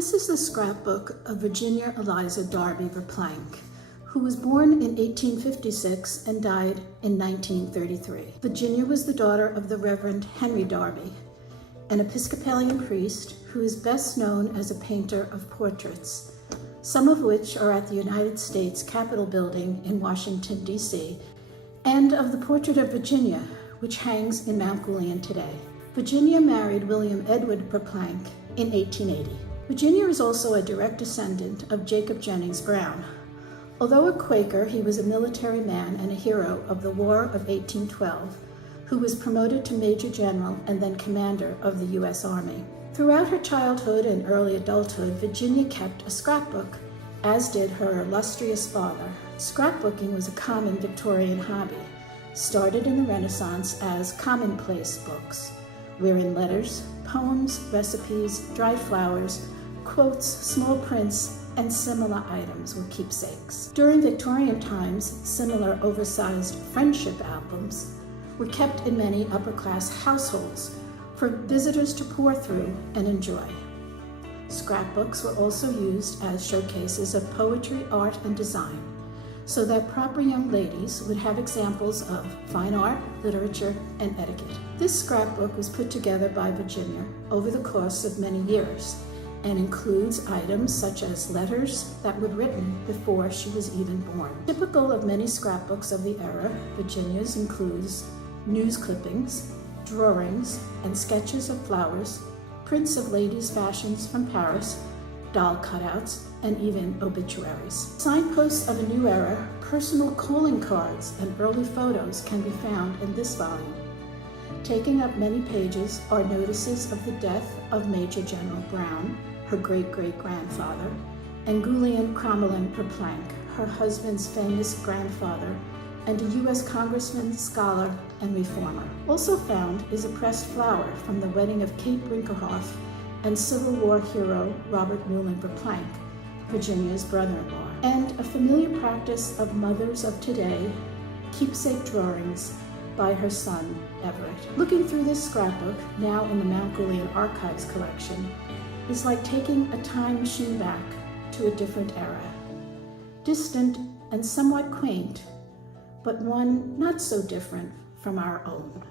This is the scrapbook of Virginia Eliza Darby Verplanck, who was born in 1856 and died in 1933. Virginia was the daughter of the Reverend Henry Darby, an Episcopalian priest who is best known as a painter of portraits, some of which are at the United States Capitol Building in Washington, D.C., and of the portrait of Virginia, which hangs in Mount Gulian today. Virginia married William Edward Verplanck in 1880. Virginia is also a direct descendant of Jacob Jennings Brown. Although a Quaker, he was a military man and a hero of the War of 1812, who was promoted to Major General and then Commander of the U.S. Army. Throughout her childhood and early adulthood, Virginia kept a scrapbook, as did her illustrious father. Scrapbooking was a common Victorian hobby, started in the Renaissance as commonplace books, wherein letters, poems, recipes, dried flowers, quotes, small prints, and similar items were keepsakes. During Victorian times, similar oversized friendship albums were kept in many upper-class households for visitors to pore through and enjoy. Scrapbooks were also used as showcases of poetry, art, and design, so that proper young ladies would have examples of fine art, literature, and etiquette. This scrapbook was put together by Virginia over the course of many years and includes items such as letters that were written before she was even born. Typical of many scrapbooks of the era, Virginia's includes news clippings, drawings, and sketches of flowers, prints of ladies' fashions from Paris, doll cutouts, and even obituaries. Signposts of a new era, personal calling cards, and early photos can be found in this volume. Taking up many pages are notices of the death of Major General Brown, her great-great-grandfather, and Gulian Crommelin Verplanck, her husband's famous grandfather, and a U.S. congressman, scholar, and reformer. Also found is a pressed flower from the wedding of Kate Brinkerhoff and Civil War hero Robert Newland Verplanck, Virginia's brother-in-law, and a familiar practice of mothers of today, keepsake drawings by her son, Everett. Looking through this scrapbook, now in the Mount Gulian Archives collection, is like taking a time machine back to a different era. Distant and somewhat quaint, but one not so different from our own.